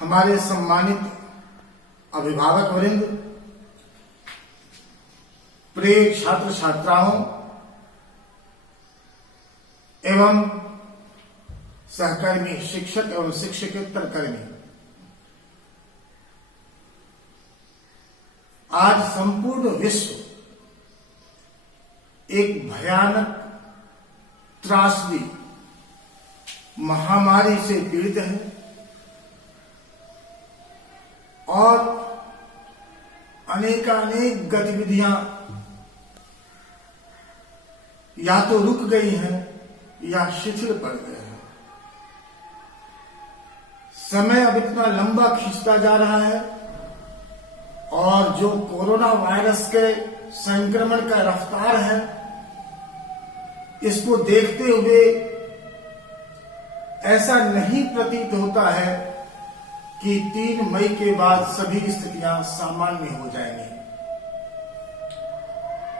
हमारे सम्मानित अभिभावक वृंद, प्रिय छात्र छात्राओं एवं सहकर्मी शिक्षक एवं शिक्षकेतर कर्मी, आज संपूर्ण विश्व एक भयानक त्रासदी महामारी से पीड़ित है और अनेकानेक गतिविधियां या तो रुक गई हैं या शिथिल पड़ गए हैं। समय अब इतना लंबा खींचता जा रहा है और जो कोरोना वायरस के संक्रमण का रफ्तार है, इसको देखते हुए ऐसा नहीं प्रतीत होता है कि 3 मई के बाद सभी स्थितियां सामान्य हो जाएंगी,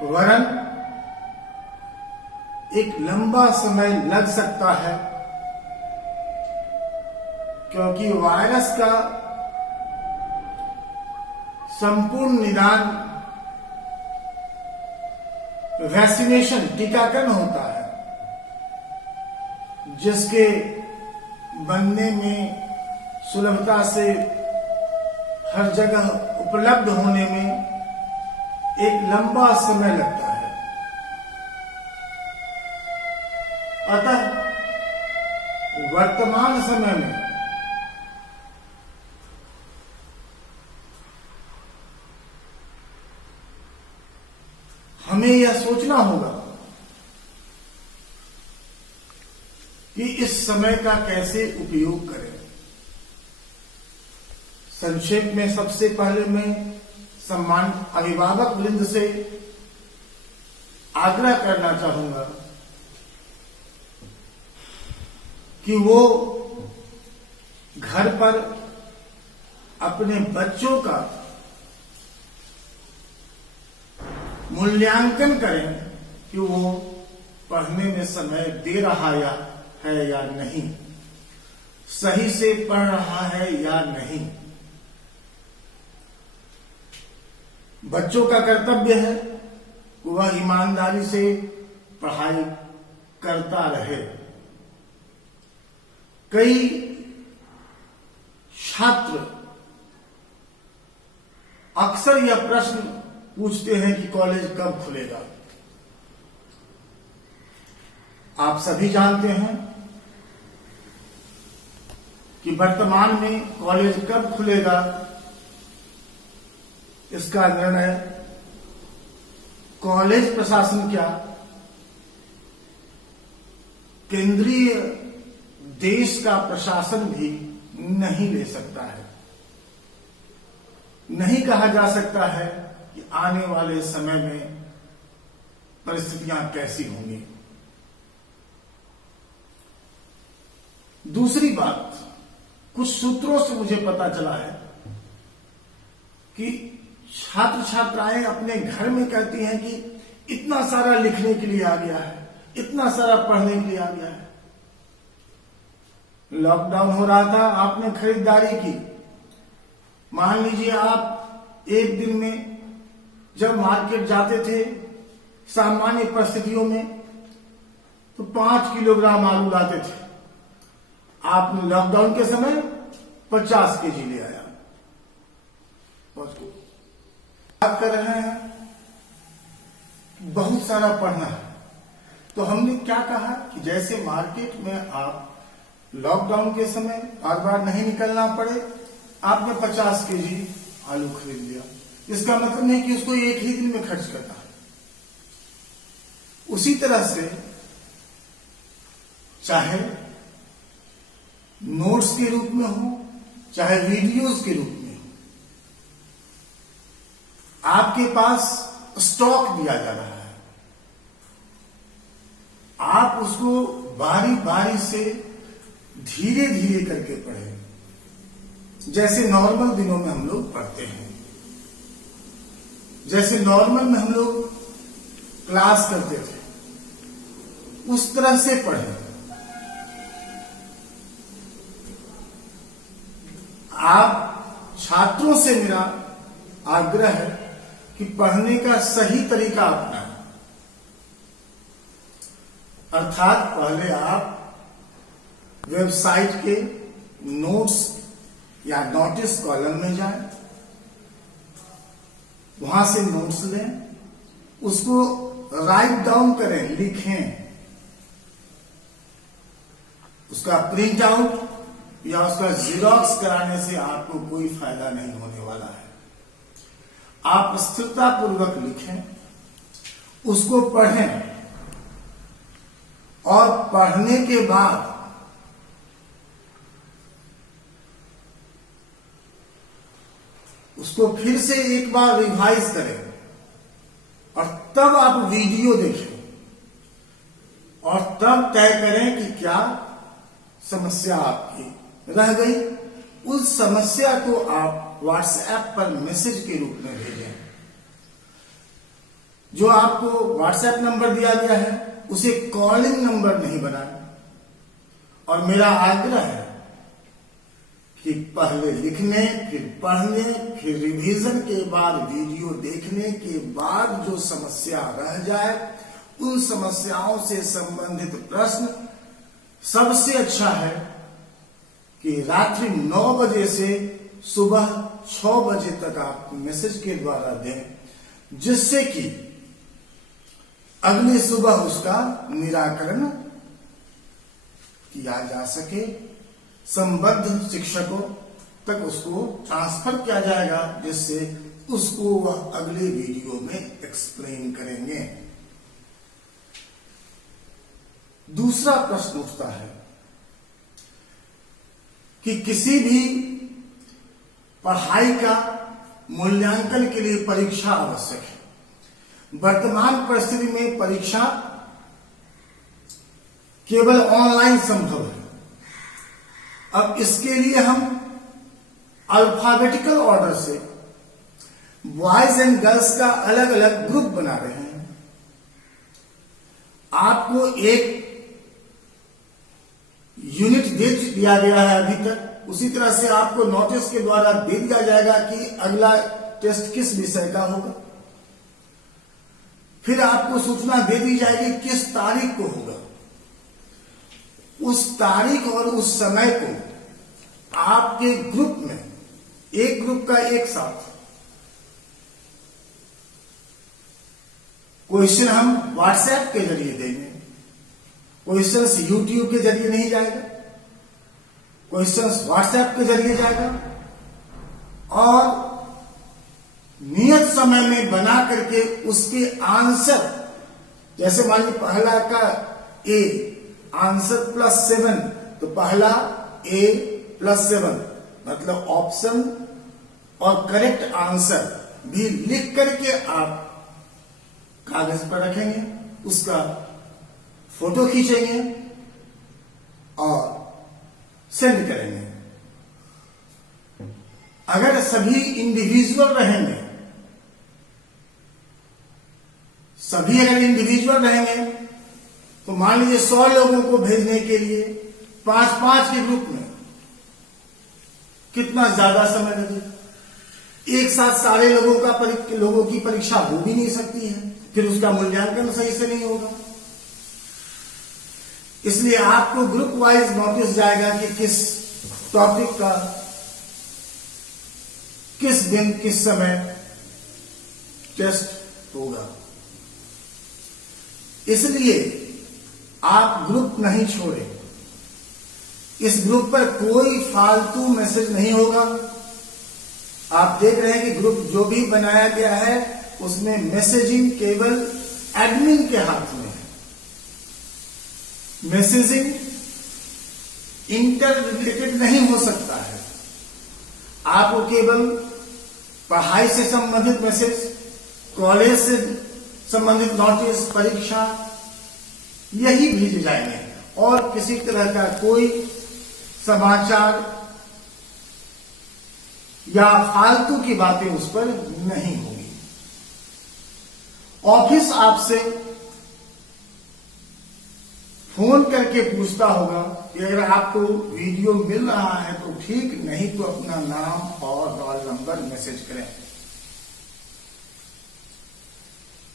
वरन एक लंबा समय लग सकता है, क्योंकि वायरस का संपूर्ण निदान वैक्सीनेशन, टीकाकरण होता है, जिसके बनने में सुलभता से हर जगह उपलब्ध होने में एक लंबा समय लगता है। अतः वर्तमान समय में हमें यह सोचना होगा कि इस समय का कैसे उपयोग करें। संक्षेप में सबसे पहले मैं सम्मानित अभिभावक वृंद से आग्रह करना चाहूंगा कि वो घर पर अपने बच्चों का मूल्यांकन करें कि वो पढ़ने में समय दे रहा है या नहीं, सही से पढ़ रहा है या नहीं। बच्चों का कर्तव्य है कि वह ईमानदारी से पढ़ाई करता रहे। कई छात्र अक्सर यह प्रश्न पूछते हैं कि कॉलेज कब खुलेगा। आप सभी जानते हैं कि वर्तमान में कॉलेज कब खुलेगा, इसका निर्णय कॉलेज प्रशासन क्या, केंद्रीय देश का प्रशासन भी नहीं ले सकता है। नहीं कहा जा सकता है कि आने वाले समय में परिस्थितियां कैसी होंगी। दूसरी बात, कुछ सूत्रों से मुझे पता चला है कि छात्र छात्राएं अपने घर में कहती हैं कि इतना सारा लिखने के लिए आ गया है, इतना सारा पढ़ने के लिए आ गया है। लॉकडाउन हो रहा था, आपने खरीदारी की। मान लीजिए आप एक दिन में जब मार्केट जाते थे सामान्य परिस्थितियों में तो 5 किलोग्राम आलू लाते थे। आपने लॉकडाउन के समय 50 केजी ले आया। बात कर रहे हैं बहुत सारा पढ़ना है, तो हमने क्या कहा कि जैसे मार्केट में आप लॉकडाउन के समय बार बार नहीं निकलना पड़े, आपने 50 केजी आलू खरीद लिया। इसका मतलब नहीं कि उसको एक ही दिन में खर्च करना है। उसी तरह से चाहे नोट्स के रूप में हो, चाहे वीडियोस के रूप में हो, आपके पास स्टॉक दिया जा रहा है। आप उसको बारी बारी से धीरे धीरे करके पढ़ें, जैसे नॉर्मल दिनों में हम लोग पढ़ते हैं, जैसे नॉर्मल में हम लोग क्लास करते थे, उस तरह से पढ़ें। आप छात्रों से मेरा आग्रह है कि पढ़ने का सही तरीका अपनाएं। अर्थात पहले आप वेबसाइट के नोट्स या नोटिस कॉलम में जाएं, वहां से नोट्स लें, उसको राइट डाउन करें, लिखें। उसका प्रिंट आउट या उसका जीरोक्स कराने से आपको कोई फायदा नहीं होने वाला है। आप स्थिरतापूर्वक लिखें, उसको पढ़ें और पढ़ने के बाद उसको फिर से एक बार रिवाइज करें और तब आप वीडियो देखें और तब तय करें कि क्या समस्या आपकी रह गई। उस समस्या को आप व्हाट्सएप पर मैसेज के रूप में भेजें। जो आपको व्हाट्सएप नंबर दिया गया है उसे कॉलिंग नंबर नहीं बनाएं। और मेरा आग्रह है कि पहले लिखने, फिर पढ़ने, फिर रिवीजन के बाद वीडियो देखने के बाद जो समस्या रह जाए, उन समस्याओं से संबंधित प्रश्न सबसे अच्छा है कि रात्रि 9 बजे से सुबह 6 बजे तक आप मैसेज के द्वारा दें, जिससे कि अगली सुबह उसका निराकरण किया जा सके। संबद्ध शिक्षकों तक उसको ट्रांसफर किया जाएगा, जिससे उसको वह अगले वीडियो में एक्सप्लेन करेंगे। दूसरा प्रश्न उठता है कि किसी भी पढ़ाई का मूल्यांकन के लिए परीक्षा आवश्यक है। वर्तमान परिस्थिति में परीक्षा केवल ऑनलाइन संभव है। अब इसके लिए हम अल्फाबेटिकल ऑर्डर से बॉयज एंड गर्ल्स का अलग अलग ग्रुप बना रहे हैं। आपको एक यूनिट दे दिया गया है अभी तक, उसी तरह से आपको नोटिस के द्वारा दे दिया जाएगा कि अगला टेस्ट किस विषय का होगा। फिर आपको सूचना दे दी जाएगी किस तारीख को होगा। उस तारीख और उस समय को आपके ग्रुप में, एक ग्रुप का एक साथ क्वेश्चन हम व्हाट्सएप के जरिए देंगे। क्वेश्चन यूट्यूब के जरिए नहीं जाएगा, क्वेश्चन व्हाट्सएप के जरिए जाएगा और नियत समय में बना करके उसके आंसर, जैसे मान लीजिए पहला का ए आंसर +7, तो पहला ए +7 मतलब ऑप्शन और करेक्ट आंसर भी लिख करके आप कागज पर रखेंगे, उसका फोटो खींचेंगे और सेंड करेंगे। अगर सभी इंडिविजुअल रहेंगे, तो मान लीजिए 100 लोगों को भेजने के लिए 5-5 के ग्रुप में कितना ज्यादा समय लगेगा। एक साथ सारे लोगों की परीक्षा हो भी नहीं सकती है, फिर उसका मूल्यांकन सही से नहीं होगा। इसलिए आपको ग्रुप वाइज नोटिस जाएगा कि किस टॉपिक का किस दिन किस समय टेस्ट होगा। इसलिए आप ग्रुप नहीं छोड़ें। इस ग्रुप पर कोई फालतू मैसेज नहीं होगा। आप देख रहे हैं कि ग्रुप जो भी बनाया गया है उसमें मैसेजिंग केवल एडमिन के हाथ में है। मैसेजिंग इंटर रिलेटेड नहीं हो सकता है। आपको केवल पढ़ाई से संबंधित मैसेज, कॉलेज से संबंधित नोटिस, परीक्षा, यही भेजे जाएंगे और किसी तरह का कोई समाचार या फालतू की बातें उस पर नहीं होंगी। ऑफिस आपसे फोन करके पूछता होगा कि अगर आपको वीडियो मिल रहा है तो ठीक, नहीं तो अपना नाम और रोल नंबर मैसेज करें।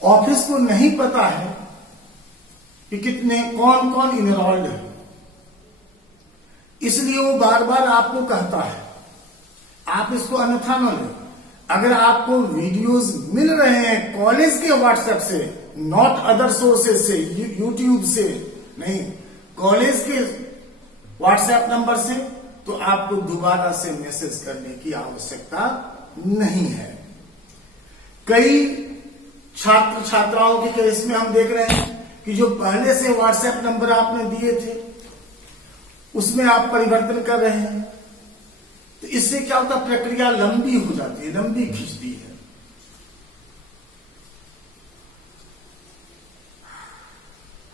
ऑफिस को नहीं पता है कि कितने कौन कौन इनरोल्ड है, इसलिए वो बार बार आपको कहता है। आप इसको अन्यथा न लें। अगर आपको वीडियोस मिल रहे हैं कॉलेज के व्हाट्सएप से, नॉट अदर सोर्सेज से, यूट्यूब से नहीं, कॉलेज के व्हाट्सएप नंबर से, तो आपको दोबारा से मैसेज करने की आवश्यकता नहीं है। कई छात्र छात्राओं के केस में हम देख रहे हैं कि जो पहले से व्हाट्सएप नंबर आपने दिए थे उसमें आप परिवर्तन कर रहे हैं, तो इससे क्या होता है, प्रक्रिया लंबी हो जाती है, लंबी खिंचती है।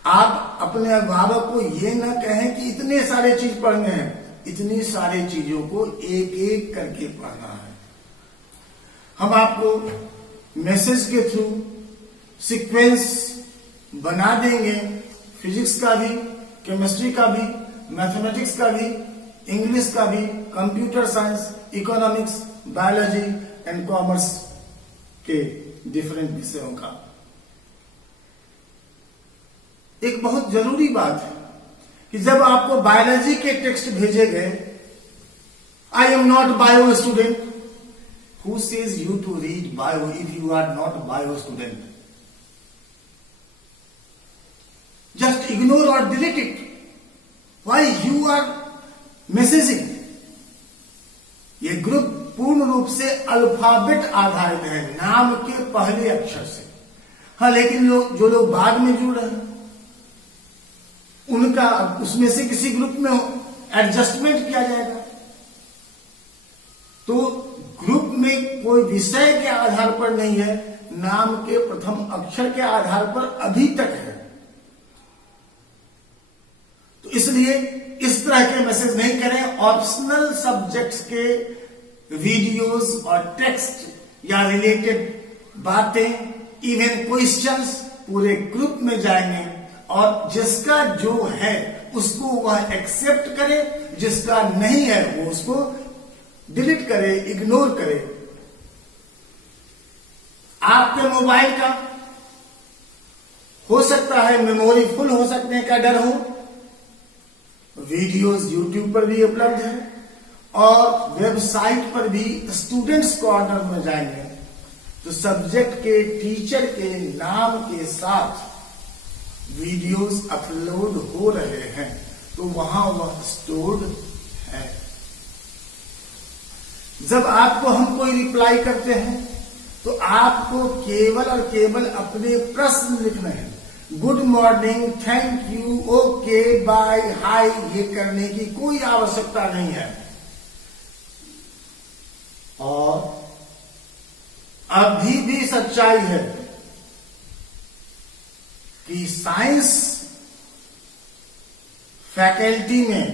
आप अपने अभिभावक को ये ना कहें कि इतने सारे चीज पढ़ने हैं, इतनी सारी चीजों को एक एक करके पढ़ना है। हम आपको मैसेज के थ्रू सीक्वेंस बना देंगे, फिजिक्स का भी, केमिस्ट्री का भी, मैथमेटिक्स का भी, इंग्लिश का भी, computer science, economics, biology and commerce के डिफरेंट विषयों का। एक बहुत जरूरी बात है कि जब आपको बायोलॉजी के टेक्स्ट भेजे गए, I am not bio student, who says you to read bio if you are not bio student? Just ignore और delete it. Why you are messaging? ये ग्रुप पूर्ण रूप से अल्फाबेट आधारित है, नाम के पहले अक्षर से। हाँ, लेकिन जो लोग बाद में जुड़ रहे हैं उनका उसमें से किसी ग्रुप में एडजस्टमेंट किया जाएगा। तो ग्रुप में कोई विषय के आधार पर नहीं है, नाम के प्रथम अक्षर के आधार पर अभी तक है। तो इसलिए इस तरह के मैसेज नहीं करें। ऑप्शनल सब्जेक्ट्स के वीडियोस और टेक्स्ट या रिलेटेड बातें, इवन क्वेश्चंस पूरे ग्रुप में जाएंगे और जिसका जो है उसको वह एक्सेप्ट करे, जिसका नहीं है वो उसको डिलीट करे, इग्नोर करे। आपके मोबाइल का हो सकता है मेमोरी फुल हो सकने का डर हो, वीडियोस यूट्यूब पर भी उपलब्ध है और वेबसाइट पर भी स्टूडेंट्स कॉर्नर में जाएंगे तो सब्जेक्ट के टीचर के नाम के साथ वीडियोस अपलोड हो रहे हैं, तो वहां वह स्टोर्ड है। जब आपको हम कोई रिप्लाई करते हैं तो आपको केवल और केवल अपने प्रश्न लिखने हैं। Good morning, thank you, okay, bye, hi, ये करने की कोई आवश्यकता नहीं है। और अभी भी सच्चाई है कि साइंस फैकल्टी में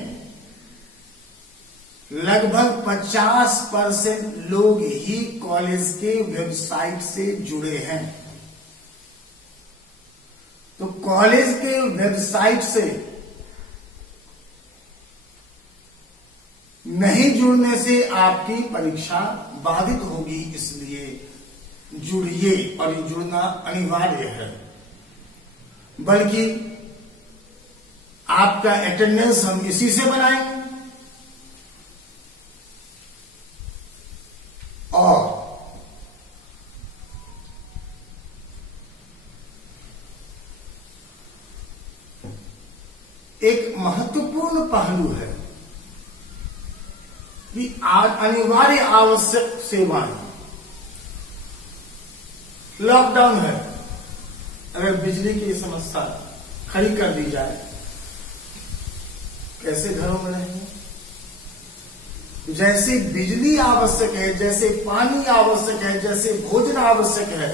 लगभग 50% लोग ही कॉलेज के वेबसाइट से जुड़े हैं। तो कॉलेज के वेबसाइट से नहीं जुड़ने से आपकी परीक्षा बाधित होगी, इसलिए जुड़िए और ये जुड़ना अनिवार्य है। बल्कि आपका अटेंडेंस हम इसी से बनाएंगे और एक महत्वपूर्ण पहलू है कि अनिवार्य आवश्यक सेवाएं, लॉकडाउन है, अगर बिजली की समस्या खड़ी कर दी जाए, कैसे घरों में रहेंगे? जैसे बिजली आवश्यक है, जैसे पानी आवश्यक है, जैसे भोजन आवश्यक है,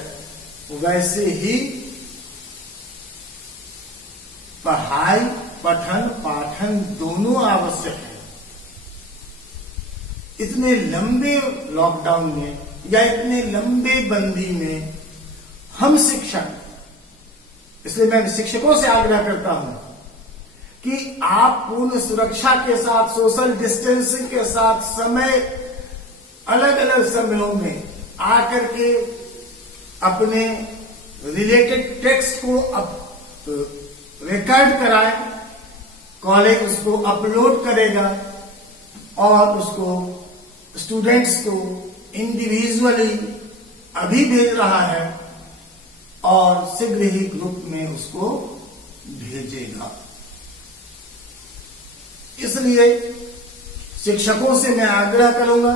वैसे ही पढ़ाई, पठन, पाठन दोनों आवश्यक है। इतने लंबे लॉकडाउन में या इतने लंबे बंदी में हम शिक्षक, इसलिए मैं शिक्षकों से आग्रह करता हूं कि आप पूर्ण सुरक्षा के साथ, सोशल डिस्टेंसिंग के साथ समय, अलग अलग समयों में आकर के अपने रिलेटेड टेक्स्ट को रिकॉर्ड कराएं। कॉलेज उसको अपलोड करेगा और उसको स्टूडेंट्स को इंडिविजुअली अभी भेज रहा है और शीघ्र ही ग्रुप में उसको भेजेगा। इसलिए शिक्षकों से मैं आग्रह करूंगा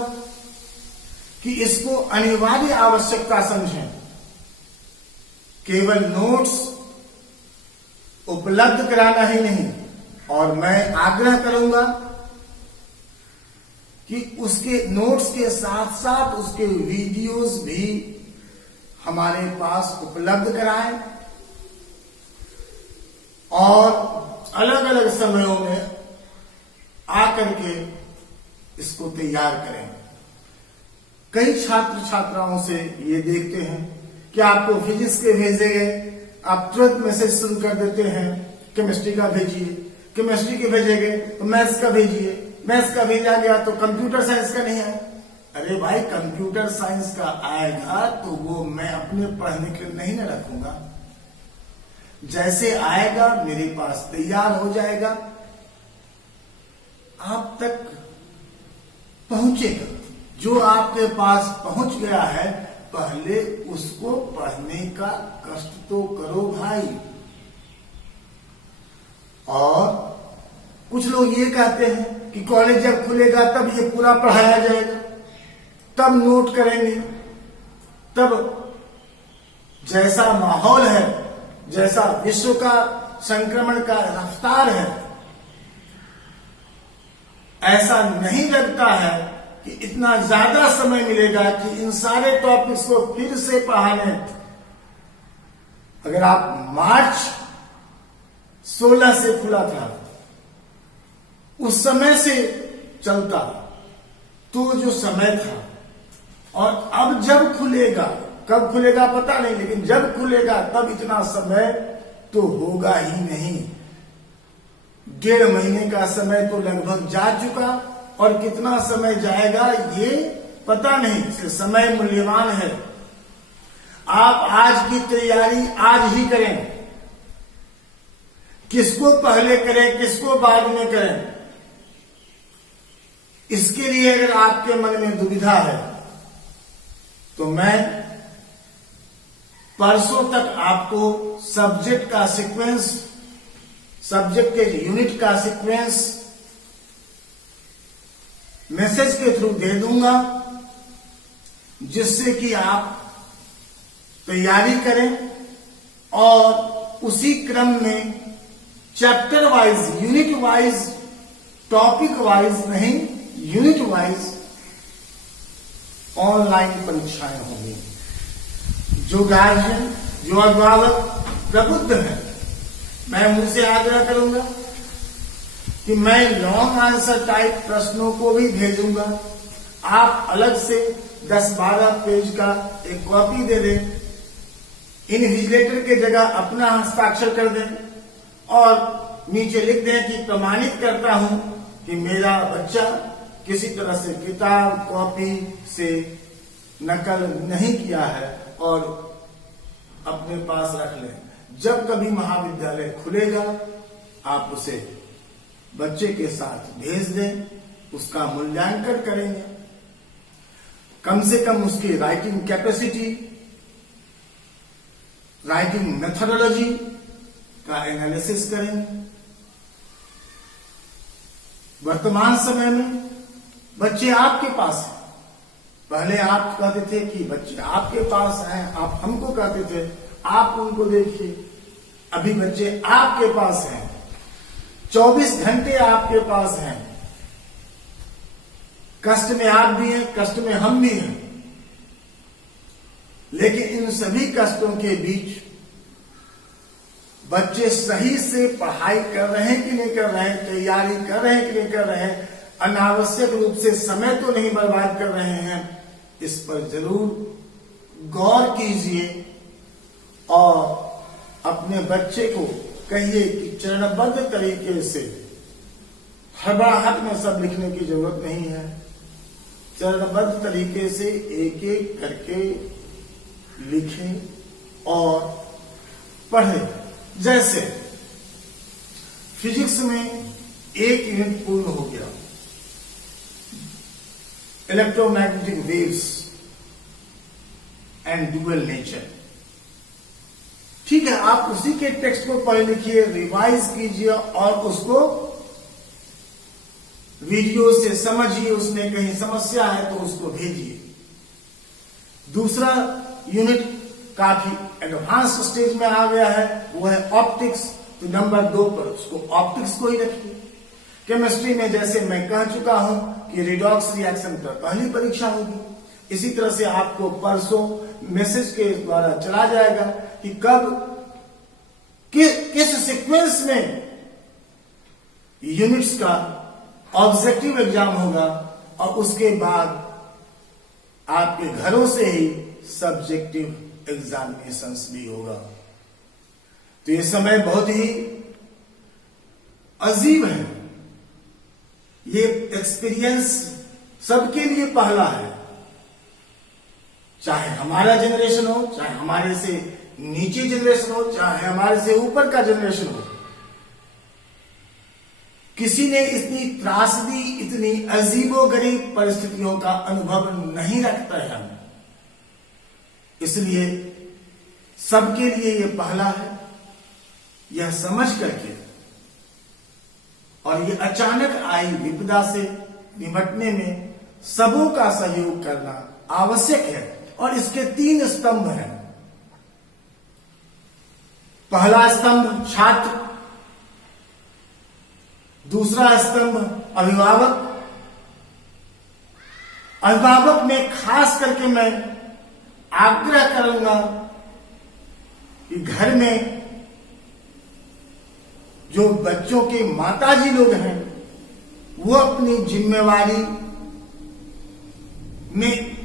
कि इसको अनिवार्य आवश्यकता समझें। केवल नोट्स उपलब्ध कराना ही नहीं, और मैं आग्रह करूंगा कि उसके नोट्स के साथ साथ उसके वीडियोस भी हमारे पास उपलब्ध कराएं और अलग अलग समयों में आकर के इसको तैयार करें। कई छात्र छात्राओं से ये देखते हैं कि आपको फिजिक्स के भेजे गए, आप तुरंत मैसेज शुरू कर देते हैं, केमिस्ट्री का भेजिए, केमिस्ट्री के भेजेंगे तो मैथ्स का भेजिए, मैथ्स का भेजा गया तो कंप्यूटर साइंस का नहीं है। अरे भाई, कंप्यूटर साइंस का आएगा तो वो मैं अपने पढ़ने के लिए नहीं न रखूंगा। जैसे आएगा मेरे पास तैयार हो जाएगा, आप तक पहुंचेगा। जो आपके पास पहुंच गया है, पहले उसको पढ़ने का कष्ट तो करो भाई। और कुछ लोग ये कहते हैं कि कॉलेज जब खुलेगा तब ये पूरा पढ़ाया जाएगा, तब नोट करेंगे, तब जैसा माहौल है, जैसा विश्व का संक्रमण का रफ्तार है, ऐसा नहीं लगता है कि इतना ज्यादा समय मिलेगा कि इन सारे टॉपिक्स को फिर से पढ़ाने। अगर आप मार्च 16 से खुला था, उस समय से चलता तो जो समय था, और अब जब खुलेगा, कब खुलेगा पता नहीं, लेकिन जब खुलेगा तब इतना समय तो होगा ही नहीं। 1.5 महीने का समय तो लगभग जा चुका, और कितना समय जाएगा ये पता नहीं। इसलिए समय मूल्यवान है। आप आज की तैयारी आज ही करें। किसको पहले करें, किसको बाद में करें, इसके लिए अगर आपके मन में दुविधा है तो मैं परसों तक आपको सब्जेक्ट का सीक्वेंस, सब्जेक्ट के यूनिट का सीक्वेंस मैसेज के थ्रू दे दूंगा, जिससे कि आप तैयारी करें और उसी क्रम में chapter wise, unit wise, topic wise नहीं, यूनिट वाइज ऑनलाइन परीक्षाएं होंगी। जो गार्जियन, जो अभिभावक प्रबुद्ध हैं, मैं उनसे आग्रह करूंगा कि मैं लॉन्ग आंसर टाइप प्रश्नों को भी भेजूंगा। आप अलग से 10-12 पेज का एक कॉपी दे दें, इन्विजिलेटर के जगह अपना हस्ताक्षर कर दें और नीचे लिख दें कि प्रमाणित करता हूं कि मेरा बच्चा किसी तरह से किताब कॉपी से नकल नहीं किया है, और अपने पास रख लें। जब कभी महाविद्यालय खुलेगा आप उसे बच्चे के साथ भेज दें, उसका मूल्यांकन करेंगे, कम से कम उसकी राइटिंग कैपेसिटी, राइटिंग मेथोडोलॉजी का एनालिसिस करेंगे। वर्तमान समय में बच्चे आपके पास हैं। पहले आप कहते थे कि बच्चे आपके पास हैं, आप हमको कहते थे, आप उनको देखिए। अभी बच्चे आपके पास हैं, 24 घंटे आपके पास हैं। कष्ट में आप भी हैं, कष्ट में हम भी हैं, लेकिन इन सभी कष्टों के बीच बच्चे सही से पढ़ाई कर रहे हैं कि नहीं कर रहे हैं, तैयारी कर रहे हैं कि नहीं कर रहे हैं, अनावश्यक रूप से समय तो नहीं बर्बाद कर रहे हैं, इस पर जरूर गौर कीजिए और अपने बच्चे को कहिए कि चरणबद्ध तरीके से हड़बड़ाहट में सब लिखने की जरूरत नहीं है। चरणबद्ध तरीके से एक एक करके लिखें और पढ़ें। जैसे फिजिक्स में 1 यूनिट पूर्ण हो गया, electromagnetic waves and dual nature. ठीक है, आप उसी के टेक्स्ट को पढ़ लिखिए, रिवाइज कीजिए और उसको वीडियो से समझिए। उसमें कहीं समस्या है तो उसको भेजिए। दूसरा यूनिट काफी एडवांस स्टेज में आ गया है, वो है ऑप्टिक्स। तो नंबर 2 पर उसको ऑप्टिक्स को ही रखिए। केमिस्ट्री में जैसे मैं कह चुका हूं कि रिडॉक्स रिएक्शन पर पहली परीक्षा होगी, इसी तरह से आपको परसों मैसेज के द्वारा चला जाएगा कि कब किस सीक्वेंस में यूनिट्स का ऑब्जेक्टिव एग्जाम होगा, और उसके बाद आपके घरों से ही सब्जेक्टिव एग्जामिनेशंस भी होगा। तो ये समय बहुत ही अजीब है। ये एक्सपीरियंस सबके लिए पहला है, चाहे हमारा जनरेशन हो, चाहे हमारे से नीचे जनरेशन हो, चाहे हमारे से ऊपर का जनरेशन हो। किसी ने इतनी त्रासदी, इतनी अजीबोगरीब परिस्थितियों का अनुभव नहीं रखता है हम। इसलिए सबके लिए ये पहला है। यह समझ करके और ये अचानक आई विपदा से निपटने में सबों का सहयोग करना आवश्यक है। और इसके 3 स्तंभ हैं। पहला स्तंभ छात्र, दूसरा स्तंभ अभिभावक। अभिभावक में खास करके मैं आग्रह करूंगा कि घर में जो बच्चों के माताजी लोग हैं वो अपनी जिम्मेवारी में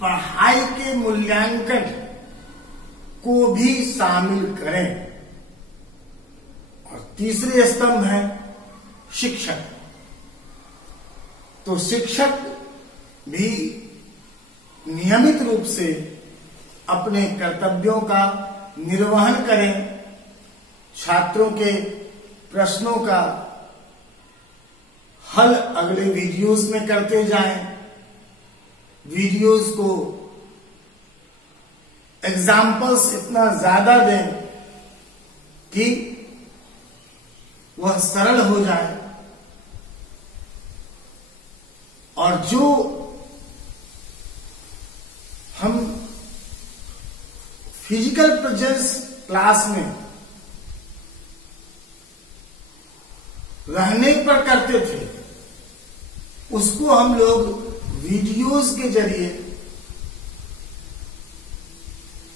पढ़ाई के मूल्यांकन को भी शामिल करें। और तीसरे स्तंभ है शिक्षक। तो शिक्षक भी नियमित रूप से अपने कर्तव्यों का निर्वहन करें। छात्रों के प्रश्नों का हल अगले वीडियोस में करते जाएं। वीडियोस को एग्जाम्पल्स इतना ज्यादा दें कि वह सरल हो जाए। और जो हम फिजिकल प्रेजेंस क्लास में रहने पर करते थे, उसको हम लोग वीडियोस के जरिए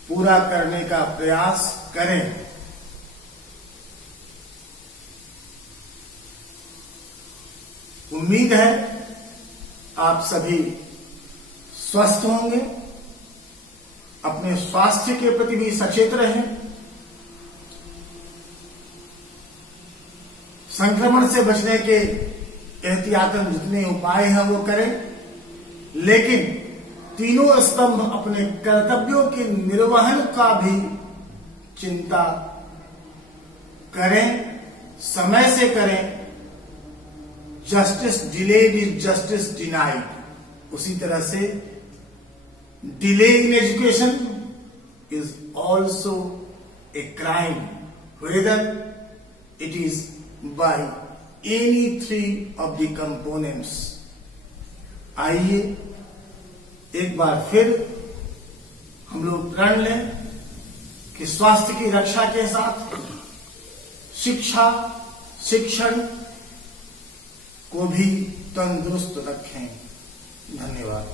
पूरा करने का प्रयास करें। उम्मीद है आप सभी स्वस्थ होंगे, अपने स्वास्थ्य के प्रति भी सचेत रहें, संक्रमण से बचने के एहतियातन जितने उपाय हैं वो करें, लेकिन तीनों स्तंभ अपने कर्तव्यों के निर्वहन का भी चिंता करें, समय से करें। Justice delayed is justice denied. उसी तरह से delay in education is also a crime, whether it is by any 3 of the components. आइए एक बार फिर हम लोग प्रण लें कि स्वास्थ्य की रक्षा के साथ शिक्षा, शिक्षण को भी तंदुरुस्त रखें। धन्यवाद।